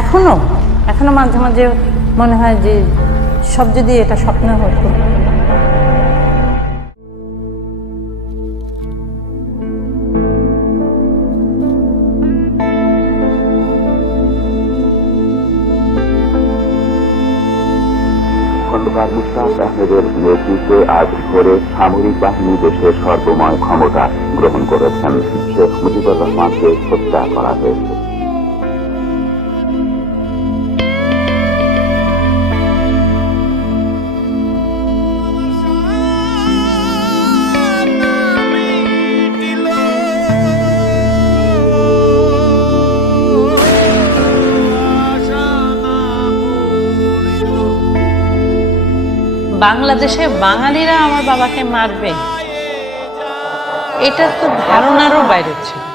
এখনো এখনো মাঝে মাঝে মনে হয় যে সব যদি এটা স্বপ্ন হতো। খন্দকার মুশতাক আহমেদের নেতৃত্বে আজ ভোরে সামরিক বাহিনী দেশের সর্বময় ক্ষমতা গ্রহণ করেছেন। শেখ মুজিবুর রহমানকে হত্যা করা হয়েছে। বাংলাদেশে বাঙালিরা আমার বাবাকে মারবে, এটা তো ধারণারও বাইরে ছিল।